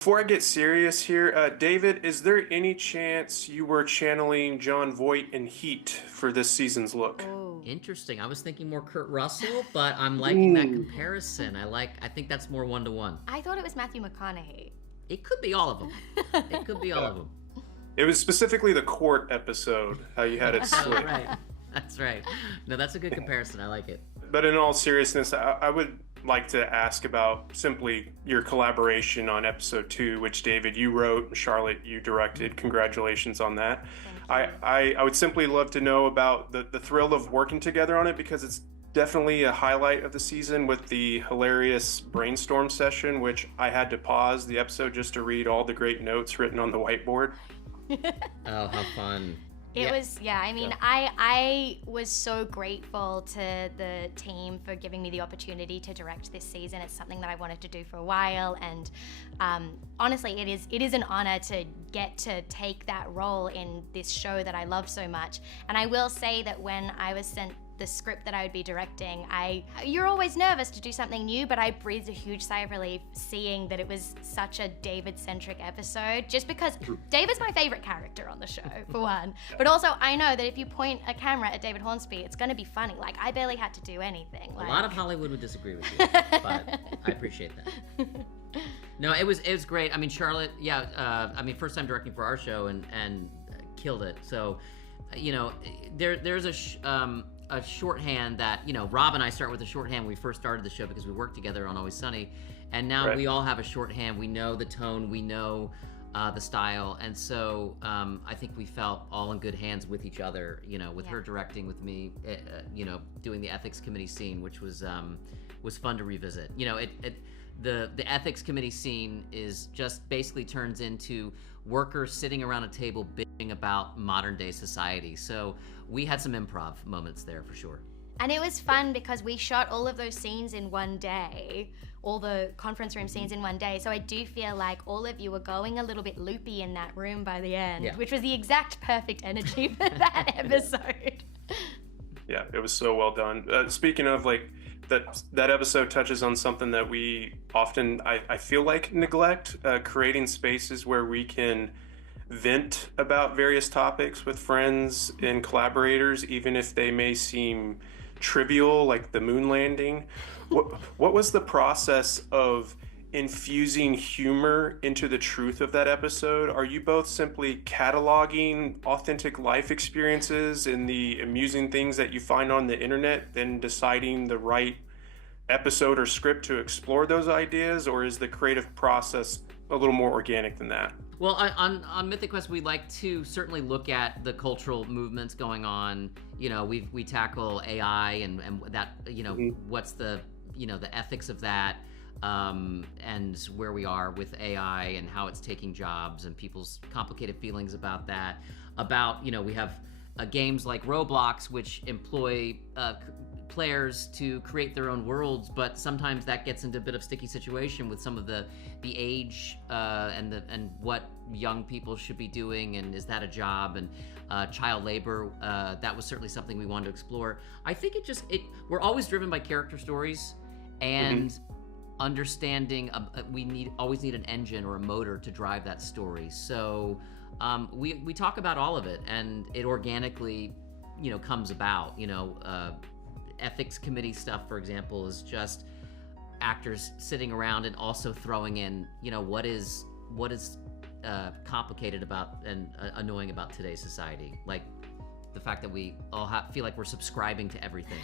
Before I get serious here, David, is there any chance you were channeling Jon Voight in Heat for this season's look? Oh. Interesting. I was thinking more Kurt Russell, but I'm liking that Ooh. comparison. I think that's more one-to-one. I thought it was Matthew McConaughey. It could be all of them. It could be all of them. It was specifically the court episode, how you had it Oh, switch. right. That's right. No, that's a good comparison. I like it. But in all seriousness, I would like to ask about simply your collaboration on episode 2, which David, you wrote, and Charlotte, you directed. Congratulations on that. I would simply love to know about the thrill of working together on it, because it's definitely a highlight of the season with the hilarious brainstorm session, which I had to pause the episode just to read all the great notes written on the whiteboard. Oh, how fun. It was, I mean, I was so grateful to the team for giving me the opportunity to direct this season. It's something that I wanted to do for a while, and honestly, it is an honor to get to take that role in this show that I love so much. And I will say that when I was sent the script that I would be directing, you're always nervous to do something new, but I breathed a huge sigh of relief seeing that it was such a David-centric episode, just because David's my favorite character on the show, for one. But also, I know that if you point a camera at David Hornsby, it's gonna be funny. Like, I barely had to do anything. A lot of Hollywood would disagree with you, but I appreciate that. No, it was great. I mean, Charlotte, first time directing for our show and killed it. So, there's a shorthand that, Rob and I start with a shorthand when we first started the show because we worked together on Always Sunny, and now we all have a shorthand. We know the tone, we know the style, and so I think we felt all in good hands with each other, with her directing, with me, doing the ethics committee scene, which was fun to revisit. The ethics committee scene is just basically turns into workers sitting around a table bitching about modern day society. So we had some improv moments there for sure. And it was fun because we shot all of those scenes in one day, all the conference room scenes in one day. So I do feel like all of you were going a little bit loopy in that room by the end, which was the exact perfect energy for that episode. Yeah, it was so well done. Speaking of, that episode touches on something that we often, I feel like, neglect, creating spaces where we can vent about various topics with friends and collaborators, even if they may seem trivial, like the moon landing. What was the process of infusing humor into the truth of that episode? Are you both simply cataloging authentic life experiences and the amusing things that you find on the internet, then deciding the right episode or script to explore those ideas, or is the creative process a little more organic than that? Well, on Mythic Quest, we like to certainly look at the cultural movements going on. We tackle AI and that, what's the ethics of that, and where we are with AI and how it's taking jobs and people's complicated feelings about that. We have games like Roblox, which employ players to create their own worlds, but sometimes that gets into a bit of sticky situation with some of the age and what young people should be doing, and is that a job, and child labor. That was certainly something we wanted to explore. I think we're always driven by character stories and understanding. We always need an engine or a motor to drive that story. So we talk about all of it, and it organically comes about. Ethics committee stuff, for example, is just actors sitting around and also throwing in, what is complicated about and annoying about today's society, like the fact that we all feel like we're subscribing to everything.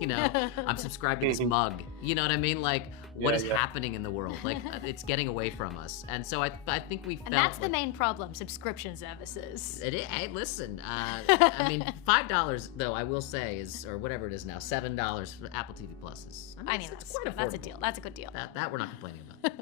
I'm subscribed to this mug. You know what I mean? Like, what is happening in the world? Like, it's getting away from us. And so I think we felt. And that's the main problem: subscription services. It is. Hey, listen. I mean, $5 though, I will say, is, or whatever it is now, $7 for Apple TV Plus is. I mean, that's a deal. That's a good deal. That we're not complaining about.